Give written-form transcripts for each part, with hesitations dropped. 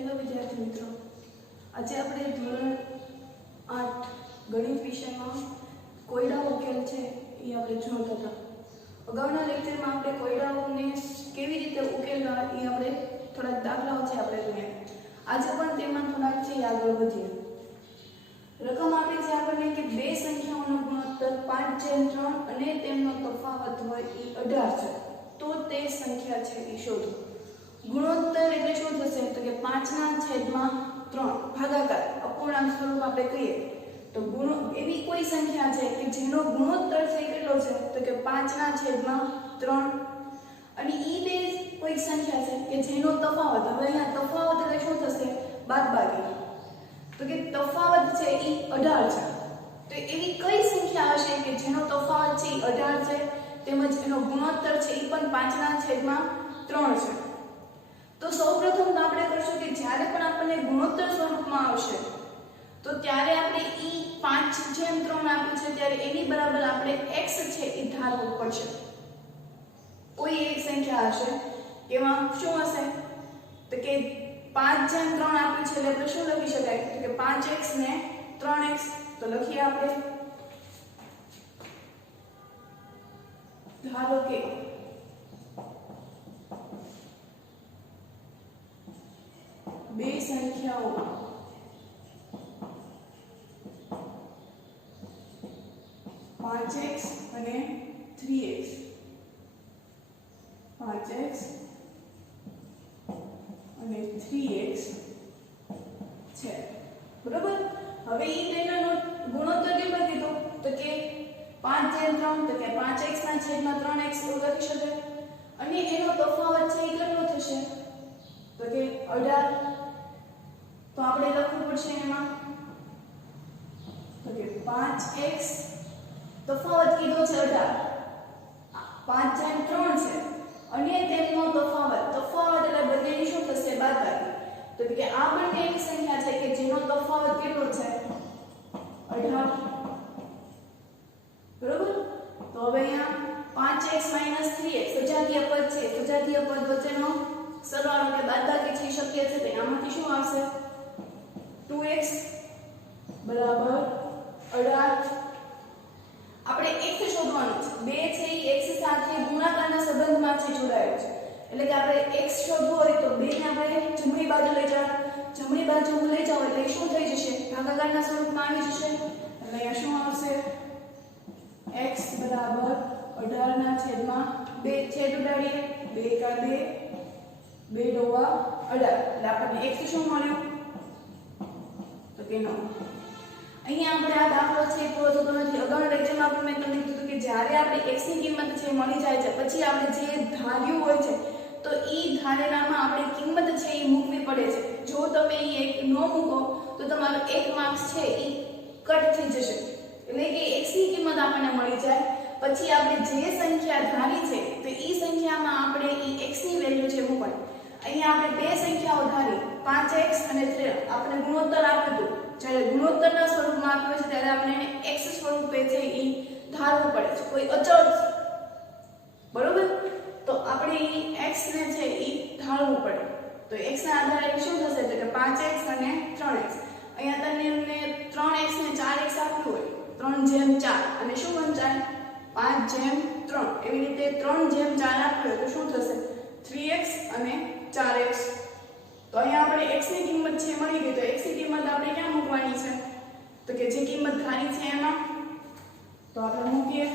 Hello વિદ્યાર્થી મિત્રો, આજે આપણે ધોરણ 8 ગણિત વિષયમાં કોયડા ઉકેલ છે એ આપણે જોતા હતા. અગાઉના લેક્ચરમાં આપણે કોયડાઓને કેવી રીતે ઉકેલવા એ આપણે થોડાક દાખલાઓ છે આપણે જોયા. આજે પણ તેમાં થોડાક છે આગળ વધીએ. રકમ આપી છે આપણને કે બે સંખ્યાઓનો ગુણોત્તર 5/3 અને તેમનો તફાવત હોય એ 18 છે. તો તે સંખ્યા છે એ શોધો. ગુણોત્તર એટલે શું થશે તો કે 5/3 ભાગાકાર અપૂર્ણાંક સ્વરૂપ આપણે કહીએ તો એવી કોઈ સંખ્યા છે કે જેનો ગુણોત્તર છે કેટલો છે તો કે 5/3 અને ઈ બે કોઈ સંખ્યા છે કે જેનો તફાવત, હવે અહીંયા તફાવત એટલે શું થશે બાદબાકી, તો કે તફાવત છે ઈ 18 છે. તો એવી કઈ સંખ્યા હશે કે જેનો તફાવત છે ઈ 18 છે તેમજ એનો ગુણોત્તર છે ઈ પણ 5/3 છે. તો સૌપ્રથમ તો આપણે કરશું કે જ્યારે પણ આપણને ગુણોત્તર સ્વરૂપમાં આવશે તો ત્યારે આપણે ઈ 5/3 આપ્યું છે ત્યારે એની બરાબર આપણે x છે એ ધારવું પડશે. કોઈ એક સંખ્યા હશે એમાં શું હશે તો કે 5/3 આપ્યું છે એટલે આપણે શું લખી શકાય તો કે 5x ને 3x. તો લખીએ આપણે, ધારો કે બે સંખ્યાઓ 5x અને 3x, 5x અને 3x છે, બરોબર. હવે ઈ બેનો ગુણોત્તર કેટલો કીધો તો કે 5/3 તો કે 5x/3x એવું લખી શકાય. અને એનો તફાવત છે એ કેટલો થશે તો કે 18. તો આપણે લખવું પડશે એમાં તો કે 5x તફાવત કીધો છે 18, 5/3 છે અને તેમનો તફાવત એટલે બંનેની શું થશે બાદબાકી. તો કે આ બંને એક સંખ્યા છે કે જેનો તફાવત કેટલો છે 18, બરોબર. તો હવે અહીંયા 5x - 3x સજાતીય પદ છે, સજાતીય પદ વચ્ચેનો સરવાળો કે બાદબાકી થઈ શક્ય છે. તો આમાંથી શું આવશે 2x બરાબર 18. આપણે x શોધવાનું છે. બે છે એ x સાથે ગુણાકારના સંબંધમાં છે જોડાયેલો છે. એટલે કે આપણે x શોધવું હોય તો 2 ને આપણે જમણી બાજુ લઈ જાવ, જમણી બાજુ લઈ જાવ એટલે શું થઈ જશે ભાગાકારના સ્વરૂપમાં આવી જશે. એટલે અહીંયા શું આવશે x બરાબર 18/2 છેદ ઉડાડીએ 2 કા 2 2 * 18 એટલે આપણને x શું મળ્યું તો કે 9. અહીંયા આપણે આ દાખલો છે પૂરો થતો નથી. અગાઉના લેક્ચરમાં પણ મેં તમને કીધું કે જ્યારે આપણે x ની કિંમત છે મળી જાય છે પછી આપણે જે ધાર્યું હોય છે તો ઈ ધારેલામાં આપણે કિંમત છે એ મૂકવી પડે છે. જો તમે ઈ એક ન મૂકો તો તમારો 1 માર્ક્સ છે ઈ કટ થઈ જશે. એટલે કે x ની કિંમત આપણને મળી જાય પછી આપણે જે સંખ્યા ધારી છે તો ઈ સંખ્યામાં આપણે ઈ x ની વેલ્યુ છે મૂકવાની. અહીંયા આપણે બે સંખ્યાઓ ધારી 5x અને 3 આપણે ગુણોત્તર આપ્યું હતું. જ્યારે ગુણોત્તરના સ્વરૂપમાં આપ્યું છે ત્યારે આપણે એને x સ્વરૂપે છે ઈ ધારવું પડે છે, કોઈ અચળ, બરોબર. તો આપણે ઈ x ને છે ઈ ધારવું પડે. તો x ના આધારે શું થશે તો કે 5x અને 3x. અહીંયા તમને 3x ને 4x આપ્યું હોય 3/4 અને શું વંચાય 5/3. એવી રીતે 3/4 આપ્યું હોય તો શું થશે 3x અને 4x. તો અહીંયા આપણે x ની કિંમત છે મળી ગઈ. તો x ની કિંમત આપણે ક્યાં મૂકવાની છે તો કે જે કિંમત ધારી છે એમાં. તો આપણે મૂકીએ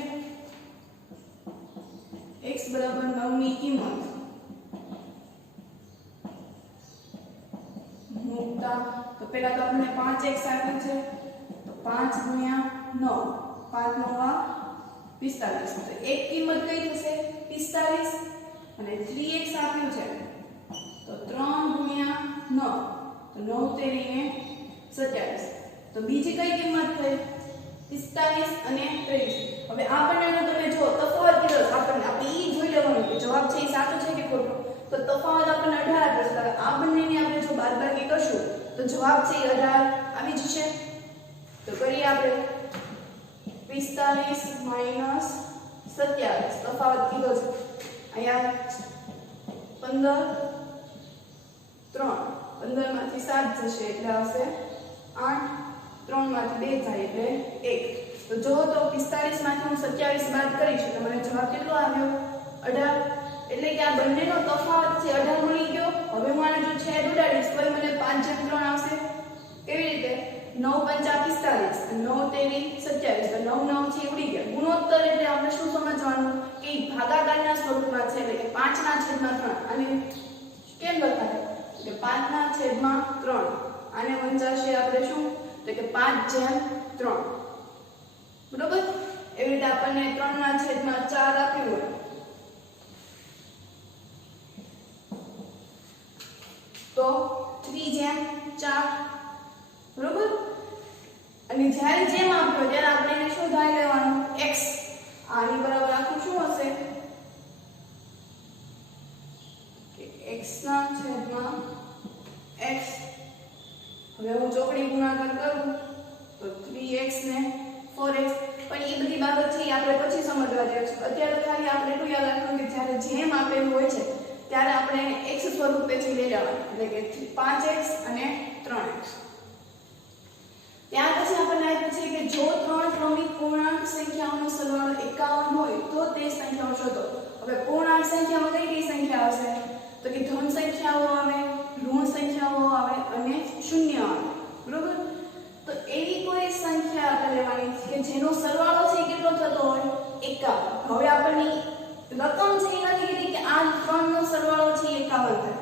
x બરાબર 9 ની કિંમત મૂકતા તો પહેલા તો આપણે 5x આપ્યું છે તો 5 × 9 5 × 9 = 45. તો એક કિંમત કઈ થશે 45 અને 3x આપ્યું છે તો 3 × 9 તો 9 તેરી 27. તો બીજી કઈ કિંમત થઈ 45 અને 23. હવે આ બંનેનો તમે જો તફાવત કેટલો આપણને આપણે ઈ જોઈ લેવાનું કે જવાબ છે એ સાચો છે કે ખોટો. તો તફાવત આપણને 18 કરશે. હવે આ બંનેની આપણે જો બાદબાકી કરશું તો જવાબ છે એ 18 આવી જશે. તો કરીએ આપણે 45 - 27 તફાવત કીધો છે અહીંયા 15 3 15 માંથી 7 જશે એટલે આવશે 8, 3 માંથી 2 જાય એટલે 1. તો જો તો 45 માંથી હું 27 બાદ કરીશ તો મને જવાબ કેટલો આવ્યો? 18. એટલે કે આ બંનેનો તફાવત છે 18 મળી ગયો. હવે હું આને જો છેદ ઉડાડીશ તો મને 5/3 આવશે. કેવી રીતે? 9 × 5 = 45, 9 તેરી 27, તો 9 9 છે ઉડી ગયા. ગુણોત્તર એટલે આપણે શું સમજવાનું કે ભાગાકારના સ્વરૂપમાં છે, એટલે કે 5/3. અને કેમ લખાય કે 5/3. આને વંચાશે આપણે શું તો કે 5/3. બરોબર? એવી રીતે આપણને 3/4 આપ્યું હોય તો 3/4. બરોબર? અને જ્યારે જેમ આપ્યો ત્યારે આપણે એને શું ધારી લેવાનું? x. આની બરાબર આખું શું હશે કે x/x. હવે હું ચોકડી ગુણાકાર કરું તો 3x ને 4x. પણ એ બધી બાબત છે આપણે પછી સમજવા જેવી છે. અત્યારે ખાલી આપણે એટલું યાદ રાખવું કે જ્યારે જેમ આપેલું હોય છે ત્યારે આપણે x સ્વરૂપે જ લઈ લેવાનું, એટલે કે 5x અને 3x. ત્યાર પછી આપણને આપ્યું છે કે જો 3 ક્રમિક પૂર્ણાંક સંખ્યાઓનો સરવાળો 51 હોય તો તે સંખ્યાઓ શોધો. હવે પૂર્ણાંક સંખ્યામાં કઈ કઈ સંખ્યા આવશે તો કે ધન સંખ્યાઓ આવે, ઋણ સંખ્યાઓ આવે અને શૂન્ય આવે. બરોબર? તો એવી કોઈ સંખ્યા આપણે લેવાની કે જેનો સરવાળો છે કેટલો થતો હોય? 51. હવે આપણને રકમ છે એ નથી કીધી કે આ 3 નો સરવાળો છે 51 થાય.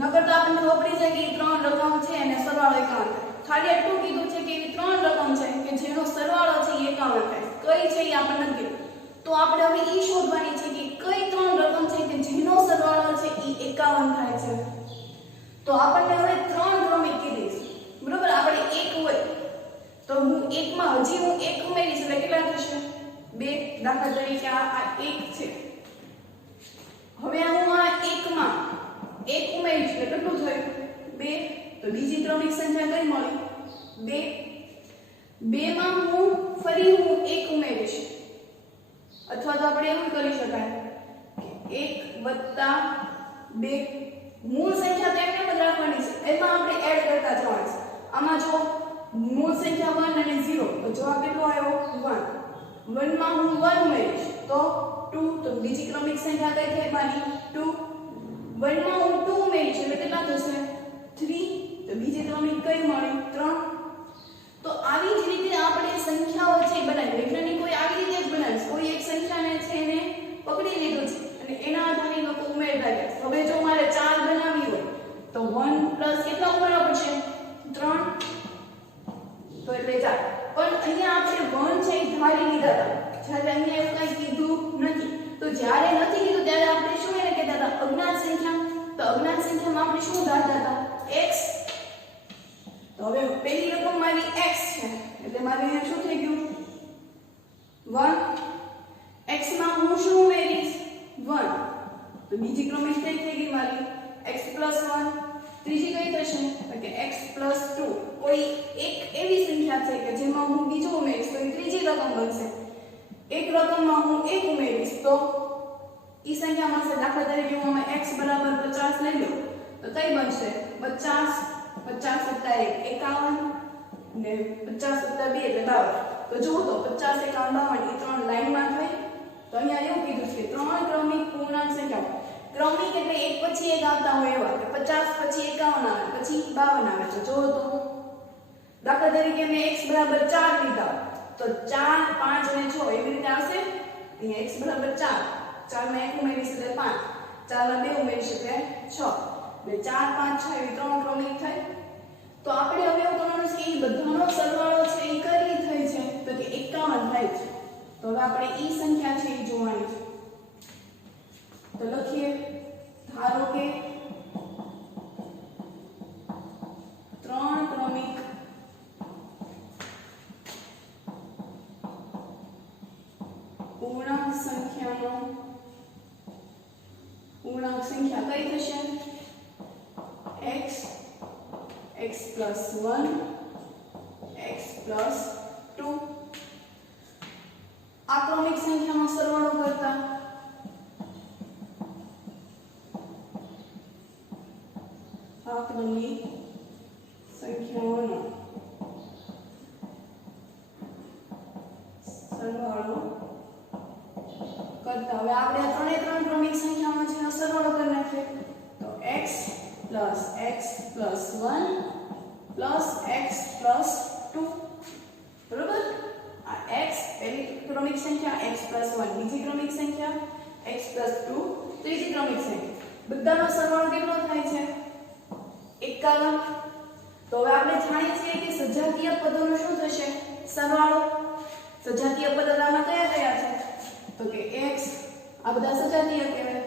નકર તો આપણને ખબર પડી જાય કે 3 રકમ છે અને સરવાળો 51 થાય. ખાલી એટલું કીધું છે કે એવી 3 રકમ છે કે જેનો સરવાળો છે 51 થાય. કઈ છે એ આપણને નથી કીધું. તો આપણે હવે એ શોધવાની છે કે કઈ 3 રકમ છે કે જેનો સરવાળો છે એ 51 થાય છે. તો આપણને હવે 3 ક્રમિક કીધી છે. બરોબર? આપણે 1 હોય તો હું 1 માં હજી હું 1 ઉમેરીશ એટલે કેટલા થશે? 2. દાખલા તરીકે આ 1 છે. હવે હું આ 1 માં 1 ઉમેરીશ એટલે કેટલું થયું? 2. તો બીજી ક્રમિક સંખ્યા કઈ મળી? 2. 2 માં હું ફરી 1 ઉમેરીશ, અથવા તો આપણે એવું કરી શકાય કે 1 + 2. મૂળ સંખ્યા તો એમને જ રાખવાની છે, એમાં આપણે એડ કરતા જવાનું છે. આમાં જો મૂળ સંખ્યા 1 અને 0 તો જવાબ કેટલો આવ્યો? 1. 1 માં હું 1 ઉમેરીશ તો 2. તો બીજી ક્રમિક સંખ્યા કઈ થઈ મારી? 2. 1 માં હું 2 ઉમેરીશ એટલે કેટલા થશે? 3. તો બીજી ક્રમિક કઈ મળી? 3. તો આવી જ રીતે આપણે સંખ્યાઓ છે બનાવી. વૈજ્ઞાનિકોએ આવી રીતે જ બનાવી. કોઈ એક સંખ્યાને છે એને પકડી લીધું છે અને એના આધારે લોકો ઉમેરતા ગયા. હવે જો મારે 4 બનાવવી હોય તો 1 + કેટલા ઉમેરવા પડશે? 3. તો એટલે 4. પણ અહીંયા આપણે 1 છે એ ધારી લીધા હતા, જ્યારે અહીંયા એવું કંઈ કીધું નથી. તો જ્યારે નથી કીધું ત્યારે આપણે શું એને કહેતા હતા? અજ્ઞાત સંખ્યા. તો અજ્ઞાત સંખ્યામાં આપણે શું ધારતા હતા? x. તો હવે પહેલી રકમ મારી x છે એટલે મારે અહીંયા શું થઈ ગયું? 1. x માં હું શું ઉમેરીશ? 1. તો બીજી ક્રમિક કઈ થઈ ગઈ મારી? x + 1. ત્રીજી કઈ થશે? તો કે x + 2. કોઈ એક એવી સંખ્યા છે કે જેમાં હું બીજું ઉમેરીશ તો એ ત્રીજી રકમ બનશે. એક રકમમાં હું 1 ઉમેરીશ તો ઈ સંખ્યા મળશે. દાખલા તરીકે હું આમાં x = 50 લઈ લઉં તો કઈ બનશે? 50. 50 + 1 51 ને 50 + 2 એટલે 52. તો જુઓ તો 50 51 52 એ 3 લાઈનમાં થાય. તો અહીંયા એવું કીધું છે 3 ક્રમિક પૂર્ણાંક સંખ્યાઓ. ક્રમિક એટલે એક પછી એક આવતા હોય એવા કે 50 પછી 51 આવે પછી 52 આવે છે. જુઓ તો દાખલા તરીકે મેં x = 4 લીધા તો 4 5 અને 6 એવી રીતે આવશે. અહીંયા x = 4. 4 માં 1 ઉમેરીશ એટલે 5. 4 માં 2 ઉમેરીશ એટલે 6. એટલે 4 5 6 એવી 3 ક્રમિક થાય. તો આપણે હવે એવું કરવાનું છે કે એ બધાનો સરવાળો છે એ કઈ થઈ છે તો કે 51 થાય છે. તો હવે આપણે ઈ સંખ્યા છે એ જોવાની છે. તો લખીએ. ધારો કે 3 ક્રમિક પૂર્ણાંક સંખ્યા કઈ થશે? x x + 1 x + 2. આ ક્રમિક સંખ્યાનો સરવાળો કરતા આ ક્રમિક સંખ્યાઓનો સરવાળો કરતા હવે આપણે આ ત્રણે ત્રણ ક્રમિક સંખ્યાઓનો જેનો સરવાળો કરી નાખીએ તો x plus x plus 1 plus x plus 2 બરોબર આ x પહેલી ક્રમિક સંખ્યા x plus 1 બીજી ક્રમિક સંખ્યા x plus 2 ત્રીજી ક્રમિક સંખ્યા બધાનો સરવાળો કેટલો થાય છે 51 તો હવે આપણે જાણીએ છીએ કે સજાતીય પદોનો શું થશે સરવાળો સજાતીય પદ આમાં કયા કયા છે તો કે x આ બધા સજાતીય કહેવાય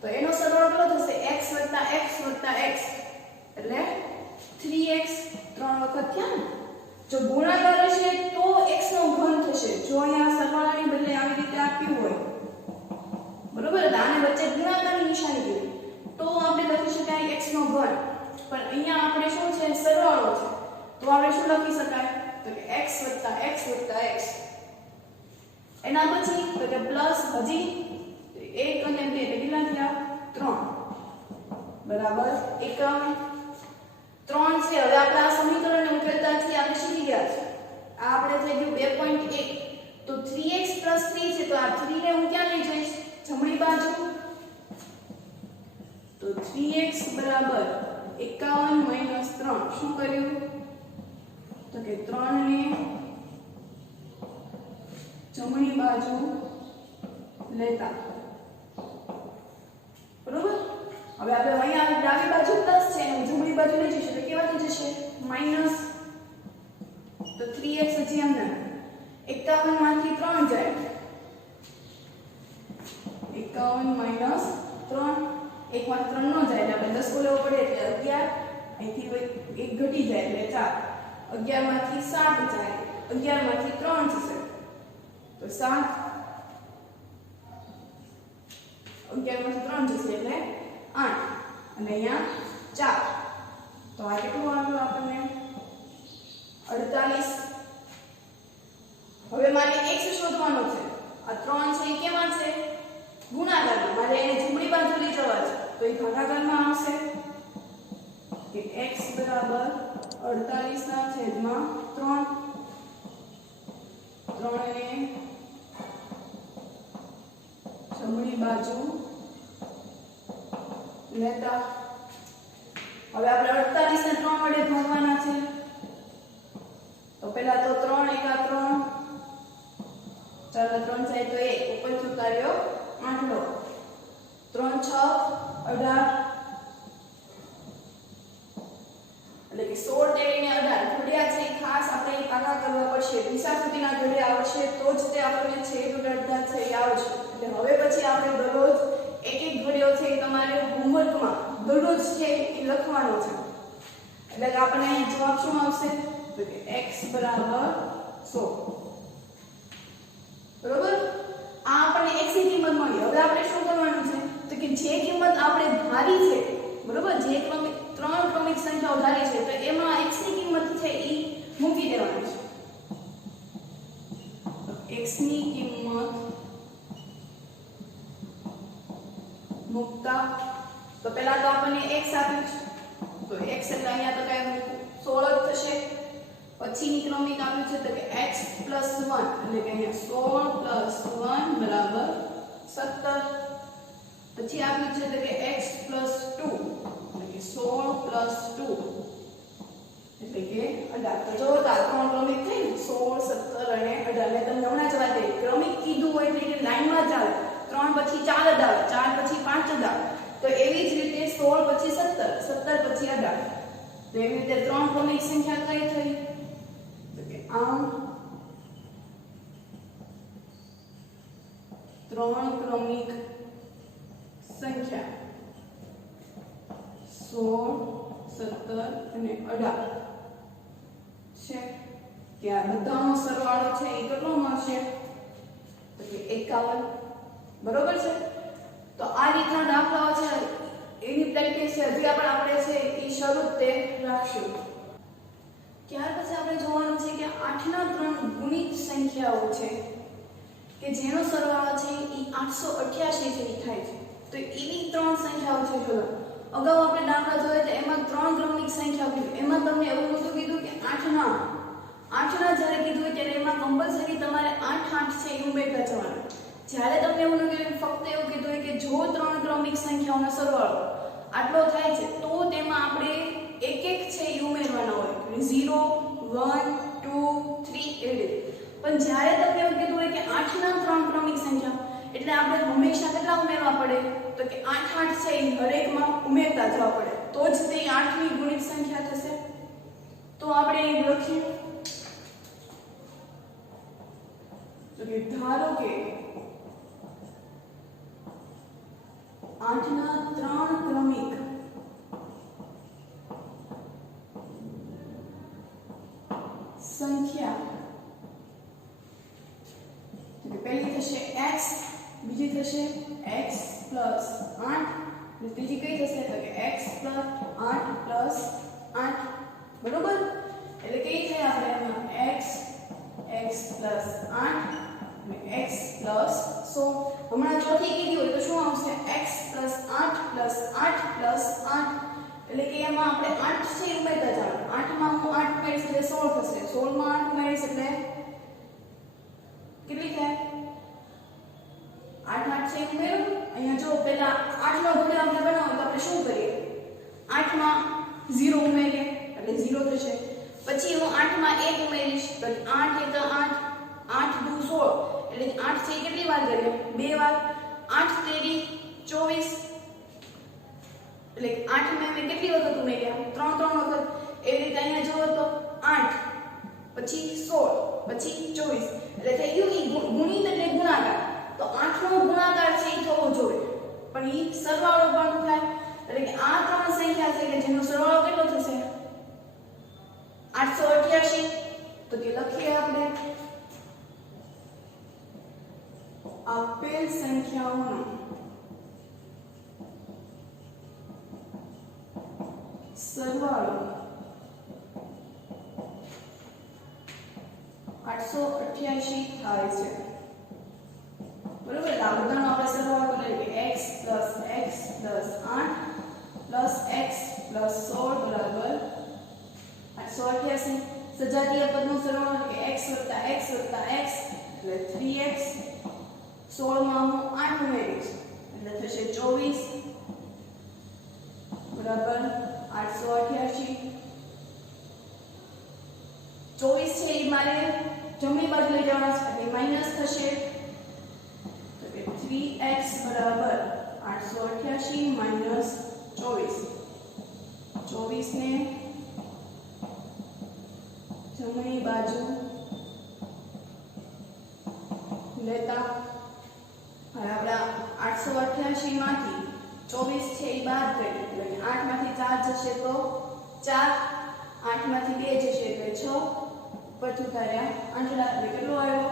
તો એનો સરવાળો કેટલો થશે x + x + x એટલે 3x 3 વખત થયા ને જો ગુણાકાર હશે તો x નો ઘન થશે જો અહીંયા સરવાળાની બદલે આવી રીતે આપ્યું હોય બરોબર એટલે આને વચ્ચે ગુણાકારની નિશાની દીધી તો આપણે લખી શકાય x નો ઘન પણ અહીંયા આપણે શું છે સરવાળો છે તો આપણે શું લખી શકાય તો કે x + x + x એના પછી તો કે પ્લસ હજી 1 અને 2 કેટલા થયા 3 બરાબર 51 3 છે હવે આપણે આ સમીકરણને ઉકેલતા છીએ આપણે શીખી ગયા છે આ આપણે થઈ ગયું 2.1 તો 3x + 3 છે તો આ 3 ને હું ક્યાં લઈ જઈશ જમણી બાજુ તો 3x બરાબર 51 - 3 શું કર્યું તો કે 3 ને જમણી બાજુ લેતા બરોબર હવે આપણે અહીંયા ડાબી બાજુ પ્લસ છે અને જમણી બાજુ લઈ જઈશું તો કેવા થઈ જશે માઈનસ તો 3x હજી એમને 51 માંથી 3 જાય 51 - 3 એક માં 3 નો જાય એટલે આપણે 10 લેવો પડે એટલે 11 અહીંથી 1 ઘટી જાય એટલે 4 11 માંથી 7 જાય 11 માંથી 3 જશે તો 7 11 માંથી 3 જશે એટલે 8 અને અહીંયા 4 તો આ કેટલું આવ્યું આપણને 48 હવે મારે x શોધવાનો છે આ 3 છે એ કેમાં છે ગુણાકારમાં મારે એને જમણી બાજુ લઈ જવા છે તો એ ભાગાકારમાં આવશે કે x બરાબર 48 ના છેદમાં 3 3 ને જમણી બાજુ લેતા હવે આપણે 48 ને 3 વડે ભાગવાના છે તો પહેલા તો 3 * 3 ચાલો 3 જાય તો 1 ઉપરથી ઉતાર્યો 8 લો 3 6 18 એટલે કે 16 ટેરીને 18 ઘડિયા છે ખાસ આપણે પાકા કરવા પડશે દિશા સુધીના ઘડિયા આવશે તો જ તે આપણને છેદ ઉડાડતા છે એ આવશે એટલે હવે પછી આપણે દરરોજ એક એક ઘડિયો છે તમારે હોમવર્કમાં દરરોજ છે એ લખવાનો છે એટલે કે આપણને અહીં જવાબ શું આવશે તો કે x બરાબર 100 બરોબર આ આપણને x ની કિંમત મળી હવે આપણે શું કરવાનું છે તો કે જે કિંમત આપણે ધારી છે બરોબર જે ત્રણ ક્રમિક સંખ્યાઓ ધારી છે તો એમાં x ની કિંમત છે એ મૂકી દેવાની છે x ની કિંમત મૂકતા તો પહેલા તો આપણને x આપ્યું છે તો x એટલે અહીંયા તો કઈ 16 જ થશે પછીની ક્રમિક આપ્યું છે તો કે x + 1 એટલે કે અહીંયા 16 + 1 બરાબર 17 પછી આપ્યું છે તો કે x + 2 એટલે કે 16 + 2 એટલે કે 18 તો જો આ ત્રણ ક્રમિક થઈ 16 17 અને 18 મેં તમને હમણાં જ વાત કરી ક્રમિક કીધું હોય એટલે કે લાઈનમાં જ આવે 3 પછી 4 જ આવે 4 પછી 5 જ આવે તો એવી જ રીતે 16 પછી 17 17 પછી 18 તો એવી રીતે ત્રણ ક્રમિક સંખ્યા કઈ થઈ તો કે આમ ત્રણ ક્રમિક સંખ્યા 16 17 અને 18 છે કે આ બધાનો સરવાળો છે એ કેટલો મળશે તો કે 51 બરોબર છે તો આ રીતના દાખલાઓ છે એની પ્રેક્ટિસ છે હજી આપણે છે એ શરૂ તે રાખશું ત્યાર પછી આપણે જોવાનું છે કે 8 ના 3 ગુણિત સંખ્યાઓ છે કે જેનો સરવાળો છે એ 888 જેવી થાય છે તો એવી ત્રણ સંખ્યાઓ છે જો અગાઉ આપણે દાખલા જોયા તો એમાં 3 જ્યારે તમને એવું ન કીધું, ફક્ત એવું કીધું હોય કે જો ત્રણ ક્રમિક સંખ્યાઓનો સરવાળો આટલો થાય છે તો તેમાં આપણે એક એક છે એ ઉમેરવાના હોય, 0 1 2 3 એવી રીતે. પણ જ્યારે તમને એવું કીધું હોય કે 8 ના ત્રણ ક્રમિક સંખ્યા, એટલે આપણે હંમેશા કેટલા ઉમેરવા પડે, તો કે 8 8 છે એ હરેકમાં ઉમેરતા જવા પડે, તો જ તે 8 ની ગુણિત સંખ્યા થશે. તો આપણે અહીં લખીએ તો કે ધારો કે 8 ના ત્રણ ક્રમિક સંખ્યા, તો કે પહેલી થશે x, બીજી થશે x + 8 અને ત્રીજી કઈ થશે તો કે x + 8 + 8. બરોબર, એટલે કઈ થાય આપણે એમાં x + 8 અને x + 16. હમણાં ચોથી કીધી હોય તો શું આવશે x + 8 + 8 + 8, એટલે કે એમાં આપણે 8 છે ઉમેરતા જવાનું. 8 માં હું 8 ઉમેરીશ એટલે 16 થશે, 16 માં 8 ઉમેરીશ એટલે કેટલી થાય 8 8 છે ઉમેરો. અહીંયા જો પહેલા 8 નો ઘડિયો આપણે બનાવો તો આપણે શું કરીએ, 8 માં 0 ઉમેરીએ એટલે 0 થશે. પછી હું 8 માં 1 ઉમેરીશ તો 8 * 8 8 * 2 = 16, એટલે 8 છે કેટલી વાર કરીએ, બે વાર. 8 તેરી 24, એટલે 8 મેં કેટલી વખત ઉમેર્યા, 3 વખત. એવી રીતે અહીંયા જોવો તો 8 પછી 16 પછી 24, એટલે થઈ ગયું ઈ ગુણિત એટલે ગુણાકાર. તો 8 નો ગુણાકાર છે એ થવો જોઈએ, પણ ઈ સરવાળો પણ થાય. એટલે કે આ ત્રણ સંખ્યા છે કે જેનો સરવાળો કેટલો થશે 888. તો કે લખીએ આપણે આપેલ સંખ્યાઓનો સરવાળો 888 થાય છે. બરોબર, આ બધાનો આપણે સરવાળો કરીએ કે x + x + 8 + x + 16 = 888. સજાતીય પદનો સરવાળો કે x + x + x એટલે 3x. 16 માં હું 8 ઉમેરીશ એટલે થશે 24 બરાબર 888. 24 છે એ મારે જમણી બાજુ લઈ જવાના છે એટલે માઈનસ થશે, તો કે 3x બરાબર 888 માઈનસ 24. 24 ને જમણી બાજુ લેતા હવે આપણે 888 માંથી 24 છે એ બાદ કરીએ એટલે 8 માંથી 4 જશે તો 4, 8 માંથી 2 જશે એટલે 6, ઉપર ઉતાર્યા આંટલા એટલે કેટલો આવ્યો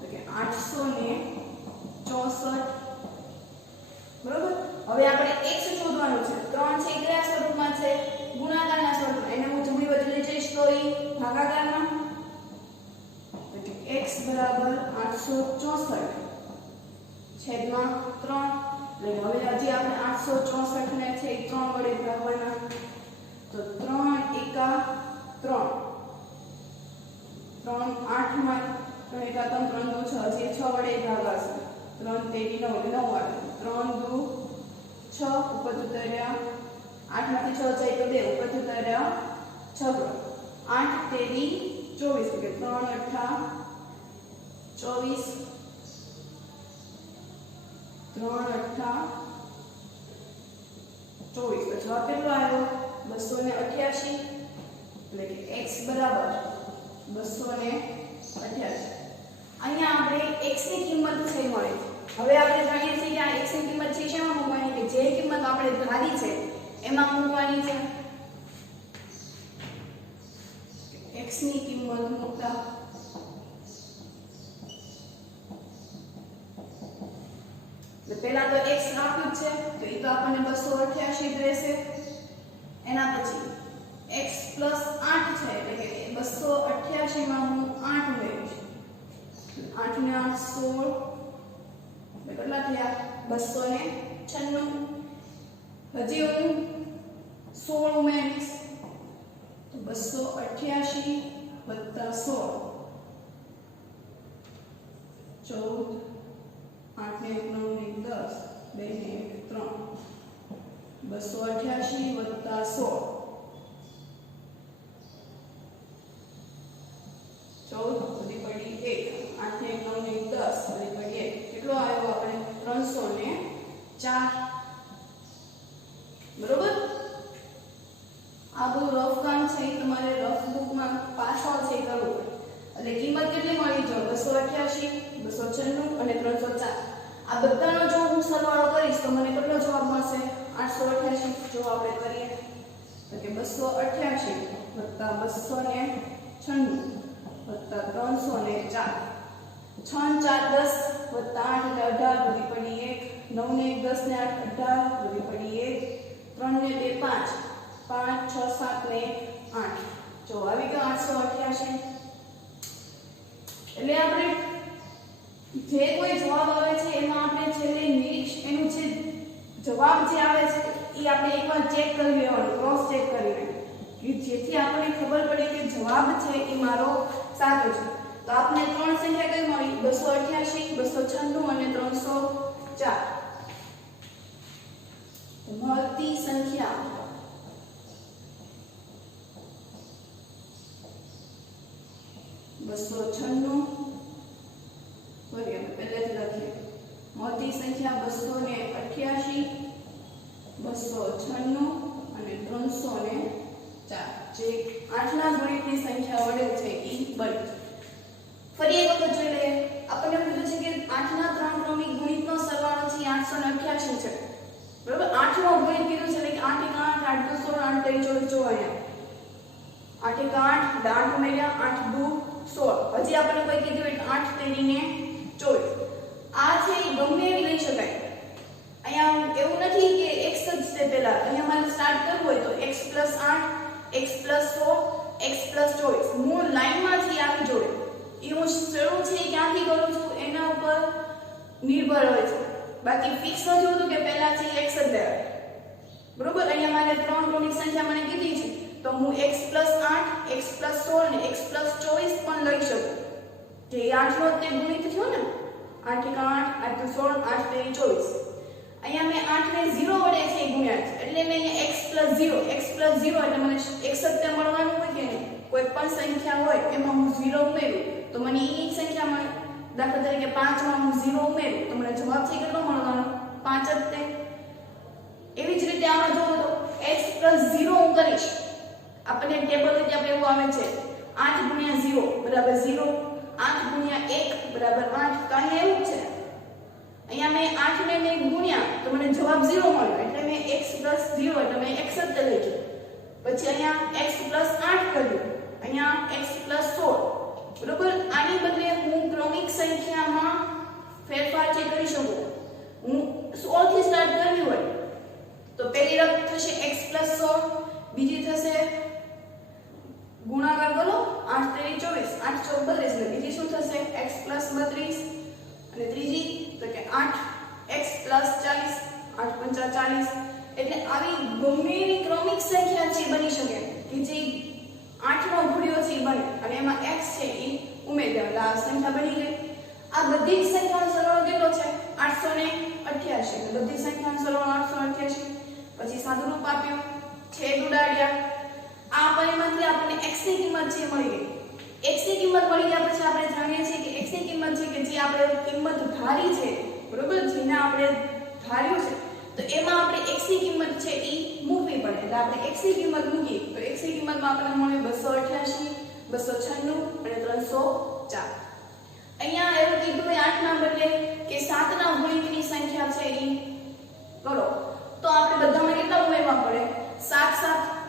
તો કે 864. બરોબર, હવે આપણે x શોધવાનું છે. 3 છે કયા સ્વરૂપમાં છે, ગુણાકારના સ્વરૂપમાં. એને હું જમણી બાજુ લઈ જઈશ તો એ ભાગાકારમાં, તો કે x બરાબર 864 છેદમાં 3. એટલે હવે હજી આપણે 864 ને છે એ 3 વડે ભાગવાના, તો 3 એકા 3, 3 8 માં 3 એકા 3 3 દુ 6, હજી 6 વડે ભાગાશે. 3 તેરી 9 એટલે 9 આવે. 3 દુ 6, ઉપર ઉતાર્યા 8 માંથી 6 જાય તો 2, ઉપર ઉતાર્યા 6. 8 તેરી 24 એટલે 3 8 24, 3 8 24. તો જવાબ કેટલો આવ્યો 288. એટલે કે x બરાબર 288. અહીંયા આપણે x ની કિંમત છે મળી. હવે આપણે જાણીએ છીએ કે આ x ની કિંમત છે શેમાં મૂકવાની, કે જે કિંમત આપણે ધારી છે એમાં મૂકવાની છે. x ની કિંમત મૂકતા તો પહેલા તો x આપ્યું છે તો એ તો આપણને 288 જ રહેશે. એના પછી x + 8 છે એટલે કે 288 માં હું 8 ઉમેરીશ. 8 ને 8 16 કેટલા થયા 296. હજી હું 16 ઉમેરીશ તો 288 + 16 14 8 ને 1 9 ને 10 2 ને 1 3 288 વત્તા 16 14 બધી પડી 1 8 ને 1 9 ને 10 બધી પડી 1 કેટલો આવ્યો આપણે 304 બરોબર આ બધું રફ કામ છે તમારે રફ બુકમાં પાછળ છે કરવું એટલે કિંમત કેટલી મળી જો 288 296 અને 304 આ બધાનો જો હું સરવાળો કરીશ તો મને કેટલો જવાબ મળશે 888 જો આપણે કરીએ તો કે 288 વત્તા 296 વત્તા 304 6 4 10 વત્તા 8 એટલે 18 બધી પડી 1 9 ને 1 10 ને 8 18 બધી પડી 1 3 ને 2 5 5 6 7 ને 8 જો આવી ગયો 888 એટલે આપણે જે કોઈ જવાબ આવે છે એમાં આપણે છેલ્લે એનું જે જવાબ જે આવે છે એ આપણે એકવાર ચેક કરી લેવાનું ક્રોસ ચેક કરીને કે જેથી આપણને ખબર પડે કે જવાબ છે એ મારો સાચો છે તો આપણે ત્રણ સંખ્યા કઈ મળી 288 296 અને 304 મળતી સંખ્યા બસો 96 સોરી આપણે પહેલેથી લખીએ મોટી સંખ્યા 288 296 અને 304 જે 8 ના ગણિતની સંખ્યા વડે છે ઈ બની ફરી એક વખત જોઈ લઈએ આપણને કીધું છે કે 8 ના 3 ક્રમિક ગુણિતનો સરવાળો છે 888 છે બરાબર 8 નો ગુણિત કીધું છે એટલે કે 8 1 8 8 2 16 8 3 24 જો અહીંયા 8 1 8 8 ઉમેર્યા 8 2 16 હજી આપણે કોઈ કીધું એટલે 8 3 ને 24 આ છે એ ગમે એવી લઈ શકાય અહીંયા એવું નથી કે x જ છે પહેલા અહીંયા મારે સ્ટાર્ટ કરવું હોય તો x 8 x 16 x 24 મૂળ લાઈનમાંથી આવી જોડે એ હું શરૂ છે ક્યાંથી કરું છું એના ઉપર નિર્ભર હોય છે બાકી ફિક્સ નથી હોતું કે પહેલા છે x જ લેવાય બરોબર અહીંયા મારે ત્રણ ક્રમિક સંખ્યા મને કીધી છે તો હું x 8 x 16 ને x 24 પણ લઈ શકું કે 8 નો તે ગુણિત થયો ને 8 1 8 8 2 16 8 3 24 અહીંયા મેં 8 ને 0 વડે છે ગુણ્યા છે એટલે મેં અહીંયા x 0 એટલે મને x જ મળવાનું હોય કે નહીં કોઈ પણ સંખ્યા હોય એમાં હું 0 ઉમેરું તો મને એ સંખ્યા મળે દાખલા તરીકે 5 માં હું 0 ઉમેરું તો મને જવાબ છે કેટલો મળવાનો 5 જ તે એવી જ રીતે આમાં જો તો x 0 હું કરીશ આપણને ટેબલ રીતે આપણે એવું આવે છે 8 ગુણ્યા 0 બરાબર 0 8 ગુણ્યા 1 બરાબર 8 કાંઈ એવું છે અહીંયા મેં 8 ને મેં ગુણ્યા તો મને જવાબ 0 મળ્યો એટલે મેં x 0 એટલે મેં x જ લખ્યું પછી અહીંયા x 8 કર્યું અહીંયા x 16 બરોબર આની બદલે હું ક્રમિક સંખ્યામાં ફેરફાર જે કરી શકું હું 16 થી સ્ટાર્ટ કર્યું હોય તો પહેલી રદ થશે x 16 બીજી થશે ગુણાકાર કરો 8 3 24 8 4 32 એટલે બીજી શું થશે x 32 અને ત્રીજી તો કે 8x 40 8 5 40 એટલે આવી ગમે એવી ક્રમિક સંખ્યા છે બની શકે કે જે 8 નો ગુણ્યો છે બને અને એમાં x છે એ ઉમેરી દેવા આ સંખ્યા બની ગઈ આ બધી જ સંખ્યાનો સરવાળો કેટલો છે 888 એટલે બધી સંખ્યાનો સરવાળો 888 પછી સાદુરૂપ આપ્યું છેદ ઉડાડ્યા આ પરિમાણથી આપણને x ની કિંમત છે મળી ગઈ x ની કિંમત મળી ગયા પછી આપણે જાણીએ છીએ કે x ની કિંમત છે કે જે આપણે કિંમત ધારી છે બરોબર જેને આપણે ધાર્યું છે તો એમાં આપણે x ની કિંમત છે એ મૂકવી પડે એટલે આપણે x ની કિંમત મૂકી તો x ની કિંમતમાં આપણને મળે 288 296 અને 304 અહીંયા એવું કીધું છે 8 ના બદલે કે 7 ના ગુણિતની સંખ્યા છે એ કરો તો આપણે બધામાં કેટલા ઉમેરવા પડે 7 7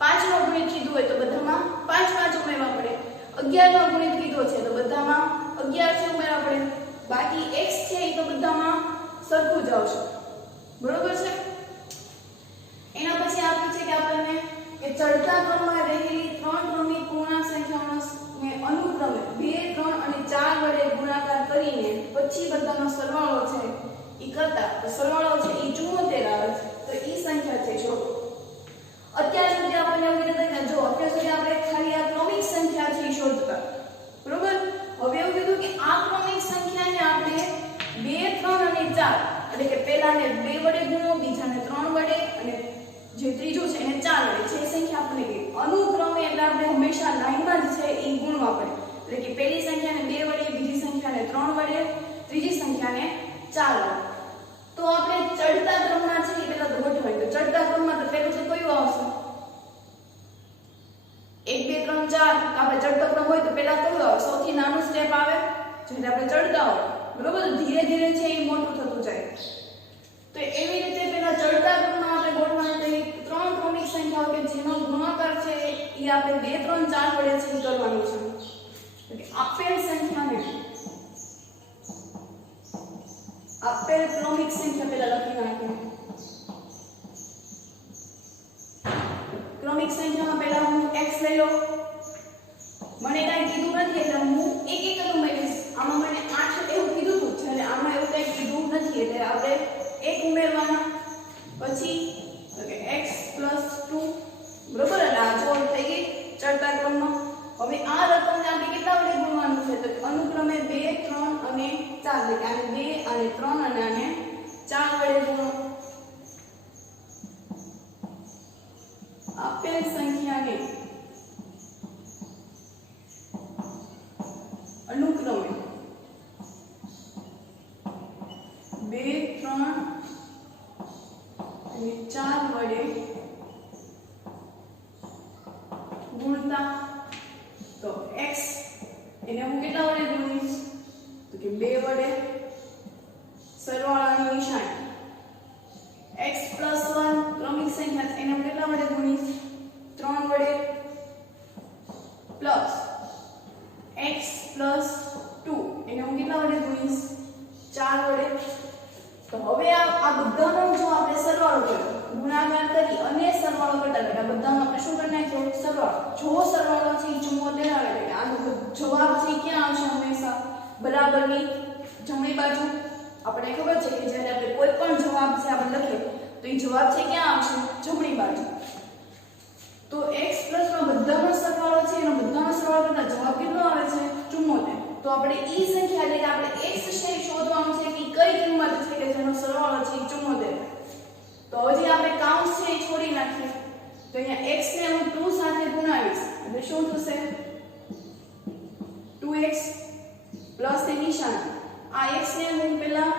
5 નો ગુણિત કીધું હોય તો બધામાં 5 5 ઉમેરવા પડે 11 નો ગુણિત કીધો છે તો બધામાં 11 છે ઉમેરવા પડે બાકી x છે એ તો બધામાં સરખું જ આવશે બરોબર છે એના પછી આપ્યું છે કે આપણને કે ચડતા ક્રમમાં રહેલી ત્રણ ક્રમિક પૂર્ણાંક સંખ્યાઓને અનુક્રમે 2 3 અને 4 વડે ગુણાકાર કરીને પછી બધાનો સરવાળો છે એ કરતા તો સરવાળો છે એ 74 આવે છે તો એ સંખ્યા છે જો અત્યાર સુધી આપણને એવું કીધું કે જો અત્યાર સુધી આપણે ખાલી આ ક્રમિક સંખ્યા છે શોધતા બરોબર હવે એવું કીધું કે આ ક્રમિક સંખ્યાને આપણે 2 3 અને 4 એટલે કે પહેલાને 2 વડે ગુણો, બીજાને 3 વડે અને જે ત્રીજું છે એને 4 વડે. જે સંખ્યા આપણે અનુક્રમે એટલે આપણે હંમેશા લાઈનમાં જ છે એ ગુણવા પડે. એટલે કે પહેલી સંખ્યાને 2 વડે, બીજી સંખ્યાને 3 વડે, ત્રીજી સંખ્યાને 4 વડે. તો આપણે ચડતા ક્રમમાં છે એ પહેલા તો ગોઠવાય. તો ચડતા ક્રમમાં તો પહેલું તો કયું આવશે? 1 2 3 4. આપણે ચડતો ક્રમ હોય તો પહેલા કયું આવે? સૌથી નાનું સ્ટેપ આવે જેને આપણે ચડતા હોય. બરોબર? ધીરે ધીરે છે એ મોટું થતું જાય. તો એવી રીતે પહેલા ચડતા ક્રમમાં આપણે ગોઠવવાનું છે. ત્રણ ક્રમિક સંખ્યાઓ કે જેનો ગુણાકાર છે એ આપણે 2 3 4 વડે છે કરવાનું છે. એટલે આપેલ સંખ્યાને આપેલ ક્રમિક સંખ્યા પહેલા લખી નાખીએ. ક્રમિક સંખ્યામાં પહેલા હું x લઈ લઉં. મને કાંઈ કીધું નથી એટલે હું એક એક જ ઉમેરીશ. આમાં મને 8 એવું કીધું હતું, જ્યારે આમાં એવું કંઈ કીધું નથી એટલે આપણે એક ઉમેરવાના. પછી તો કે x + 2 બરોબર. એટલે આ જોડ થઈ ગઈ ચડતા ક્રમમાં. હવે આ રકમને આપણે કેટલા વડે ગુણવાનું છે? તો અનુક્રમે 2 3 અને 4. એટલે આને 2 અને 3 અને આને 4 વડે ગુણો. આપેલ સંખ્યાને અનુક્રમે 2 3 અને 4 વડે ગુણતા. તો x એને હું કેટલા વડે ગુણીશ? તો કે 2 વડે. સરવાળાની નિશાની x + 1 ક્રમિક સંખ્યા એને હું કેટલા વડે ગુણીશ? 3 વડે. પ્લસ x + 2 એને હું કેટલા વડે ગુણીશ? 4 વડે. તો હવે આ બધાનો જો આપણે સરવાળો કરીએ, ગુણાકાર કરી અને સરવાળો કરતા એટલે બધાનો આપણે શું કરી નાખીએ? સરવાળો. જો સરવાળો છે 74 આવે એટલે આનો જવાબ છે ક્યાં આવશે? હંમેશા બરાબરની જમણી બાજુ. આપણે ખબર છે કે જ્યારે આપણે કોઈ પણ જવાબ છે આપણે લખીએ તો એ જવાબ છે ક્યાં આવશે? જમણી બાજુ. તો x + માં બધાનો સરવાળો છે, એનો બધાનો સરવાળો કરતા જવાબ કેટલો આવે છે? 74. તો આપણે ઈ સંખ્યા એટલે કે આપણે x છે શોધવાનું છે કે કઈ કિંમત છે કે જેનો સરવાળો છે 74. તો હજી આપણે કાઉન્સ છે એ છોડી નાખીએ. તો અહીંયા x ને હું 2 સાથે ગુણાવીશ એટલે શું થશે? 2x પ્લસ ની નિશાની. આ x ને હું પહેલા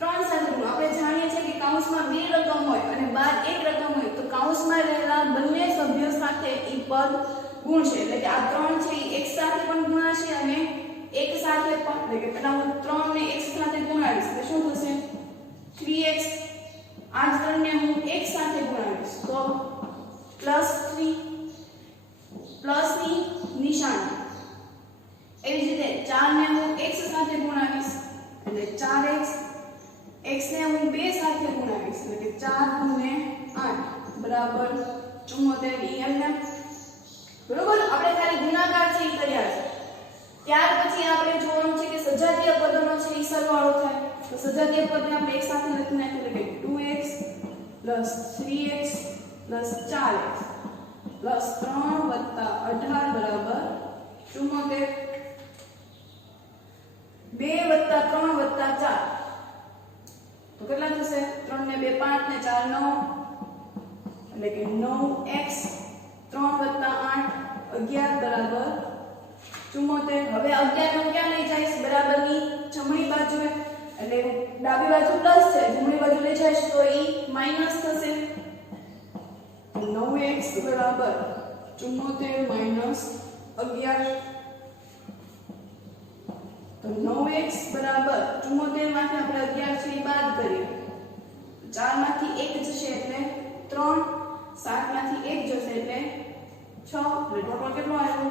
3 સાથે ગુણ. આપણે જાણીએ છીએ કે કાઉન્સમાં 2 રકમ હોય અને બહાર 1 રકમ હોય તો કાઉન્સમાં રહેલા બંને સભ્યો સાથે એ પદ ગુણશે. એટલે કે આ 3 છે એ x સાથે પણ ગુણાશે અને 1 સાથે પણ. એટલે કે પહેલા હું 3 ને x સાથે ગુણાવીશ એટલે શું થશે? 3x. આ 3 ને હું 1 સાથે ગુણાવીશ તો +3 પ્લસ ની નિશાની. એવી જ રીતે 4 ને હું x સાથે ગુણાવીશ એટલે 4x. x ને હું 2 સાથે ગુણાવીશ એટલે કે 4 * 8 બરાબર 74. એમને બરોબર. આપણે ખાલી ગુણાકાર છે એ કર્યા છે. ત્યાર પછી આપણે જોવાનું છે કે સજાતીય પદોનો છે એ સરવાળો થાય. તો સજાતીય પદને આપણે એક સાથે લખી નાખીએ એટલે કે 2x + 3x + 4x + 3 + 18 બરાબર 74. 2 + 3 + 4 તો કેટલા થશે? 3 ને 2 5 ને 4 9 એટલે કે 9x 3 + 8 11 બરાબર 74. હવે 11 ને ક્યાં લઈ જઈશ? બરાબરની જમણી બાજુએ. એટલે ડાબી બાજુ પ્લસ છે, જમણી બાજુ લઈ જઈશ તો ઈ માઈનસ થશે. 9x બરાબર 74 - 11. તો 9x બરાબર 74 માંથી આપણે 11 છે એ બાદ કરીએ. 4 માંથી 1 જશે એટલે 3, 7 માંથી 1 જશે એટલે 6. એટલે ટોટલ કેટલો આવ્યો?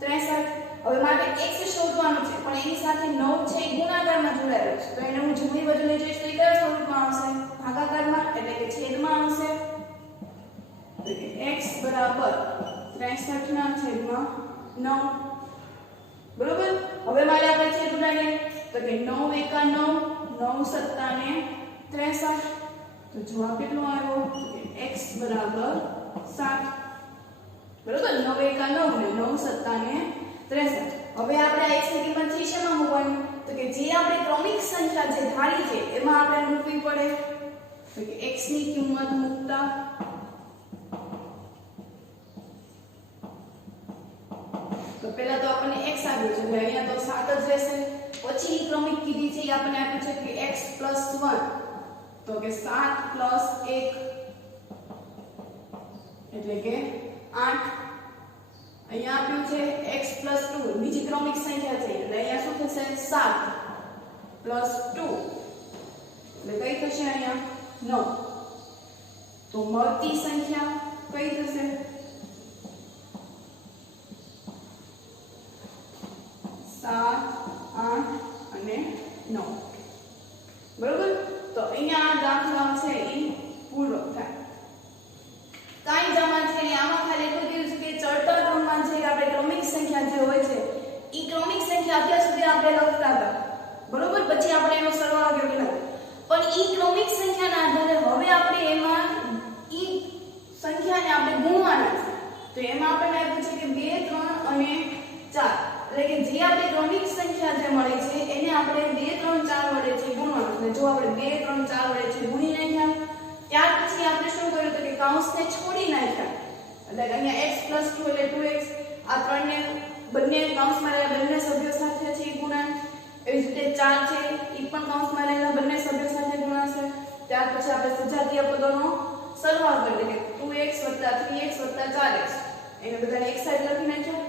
63. હવે મારે x શોધવાનું છે પણ એની સાથે 9 છે એ ગુણાકારમાં જોડાયેલો છે. તો એને હું જમણી બાજુ લઈ જઈશ તો એ કયા સ્વરૂપમાં આવશે? ભાગાકારમાં એટલે કે છેદમાં આવશે. એટલે કે x બરાબર 63 ના છેદમાં 9. બરોબર. હવે મારે આપણે છેદ ઉડાડીએ તો કે 9 × 9 9 × 7 ને 63. તો જવાબ કેટલો આવ્યો? કે x બરાબર 7. બરોબર. 9 × 9 ને 9 × 7 ને 63. હવે આપણે આ x ની કિંમત 3 શેમાં મૂકવાની તો કે જે આપણે ક્રમિક સંખ્યા જે ધારી છે એમાં આપણે મૂકવી પડે તો કે x ની કિંમત મૂકતા તો પહેલા તો આપણને x આવ્યું છે એટલે અહીંયા તો 7 જ રહેશે પછી ક્રમિક કીધી છે આપણને આપ્યું છે કે x + 1 તો કે 7 + 1 એટલે કે 8 અહીંયા આપ્યું છે x + 2 બીજી ક્રમિક સંખ્યા છે એટલે અહીંયા શું થશે 7 + 2 એટલે કઈ થશે અહીંયા 9 તો મળતી સંખ્યા કઈ થશે 7 8 અને 9 બરોબર તો અહીંયા આ દાખલા છે એ પૂરો થાય કાઈ જમા છે આમાં ખાલી એટલું કીધું છે કે ચડતા ક્રમમાં જે આપણે ક્રમિક સંખ્યા જે હોય છે ઈ ક્રમિક સંખ્યા અત્યાર સુધી આપણે લખતા હતા બરોબર પછી આપણે એનો સરવાળો કેવી રીતે પણ ઈ ક્રમિક સંખ્યાના આધારે હવે આપણે એમાં ઈ સંખ્યાને આપણે ગુણવાના છે તો એમાં આપણને આપ્યું છે કે 2 3 અને 4 એટલે કે જે આપણે ક્રમિક સંખ્યા જે મળે છે એને આપણે 2 3 4 વડે છે ગુણવાનું એટલે જો આપણે 2 3 4 વડે છે ગુણી નાખ્યા ત્યાર પછી આપણે શું કર્યું તો કે કૌંસને છોડી નાખ્યા એટલે અહીંયા x + 2 એટલે 2x આ ત્રણને બંને કૌંસમાં રહેલા બંને સભ્યો સાથે છે ગુણાન એવી જ રીતે 4 છે ઈ પણ કૌંસમાં રહેલા બંને સભ્યો સાથે ગુણાશે ત્યાર પછી આપણે સજાતીય પદોનો સરવાળો કરીએ કે 2x + 3x + 4x એને બધાને એક સાથે લખી નાખ્યા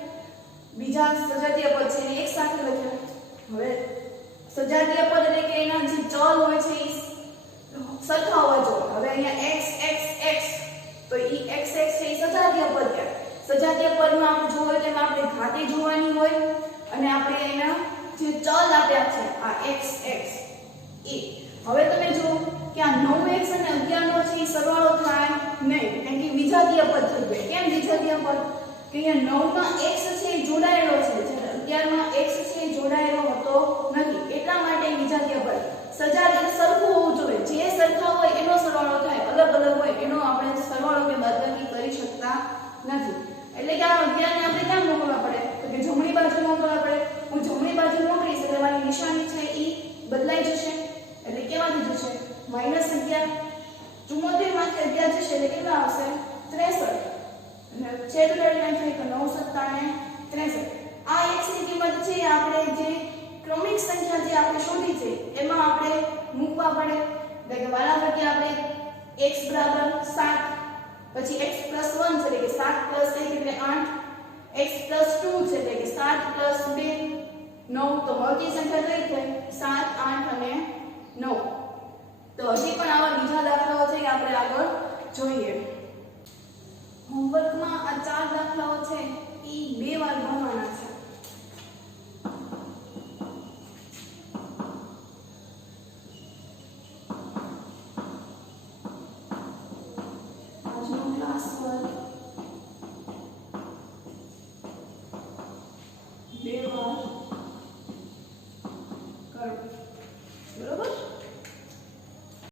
બીજા સજાતીય પદ છે એને એક સાથે લખ્યા હવે સજાતીય પદ એટલે કે એના જે ચલ હોય છે ઈ સરખા હોવા જોઈએ હવે અહીંયા x x x તો ઈ x x છે ઈ સજાતીય પદ કહેવાય સજાતીય પદમાં આપણે જોવો તેમાં આપણે ઘાતે જોવાની હોય અને આપણે એના જે ચલ આપ્યા છે આ x x એ હવે તમે જો કે આ 9x અને 11 નો છે ઈ સરવાળો થાય નહીં કેમ કે વિજાતીય પદ થઈ ગયું કેમ વિજાતીય પદ કે અહીંયા 9 માં x છે ઈ જોડાયેલો છે જ્યારે 11 માં x છે ઈ જોડાયેલો હોતો નથી એટલા માટે વિજાતીય પદ સજાતીય સરખું હોવું જોઈએ જે સરખા હોય એનો સરવાળો થાય અલગ અલગ હોય એનો આપણે સરવાળો કે બાદબાકી કરી શકતા નથી એટલે કે આ 11 ને આપણે ક્યાં મોકલવા પડે તો કે જમણી બાજુ મોકલવા પડે હું જમણી બાજુ મોકલીશ એટલે મારી નિશાની છે ઈ બદલાઈ જશે એટલે કેવા થઈ જશે -11 74 માંથી 11 જશે એટલે કેટલા આવશે 63 અને છેદ કરી નાખીએ તો 9 7 63 આ x ની કિંમત છે આપણે જે ક્રમિક સંખ્યા જે આપણે શોધી છે એમાં આપણે મૂકવા પડે એટલે કે વારાફરતી આપણે x = 7 પછી x + 1 છે એટલે કે 7 + 1 એટલે 8 x + 2 છે એટલે કે 7 + 2 9 તો મળતી સંખ્યા કઈ થઈ 7 8 અને 9 તો હજી પણ આવા બીજા દાખલાઓ છે કે આપણે આગળ જોઈએ હોમવર્કમાં આ 4 દાખલાઓ છે ઈ 2 વાર ગણવાના છે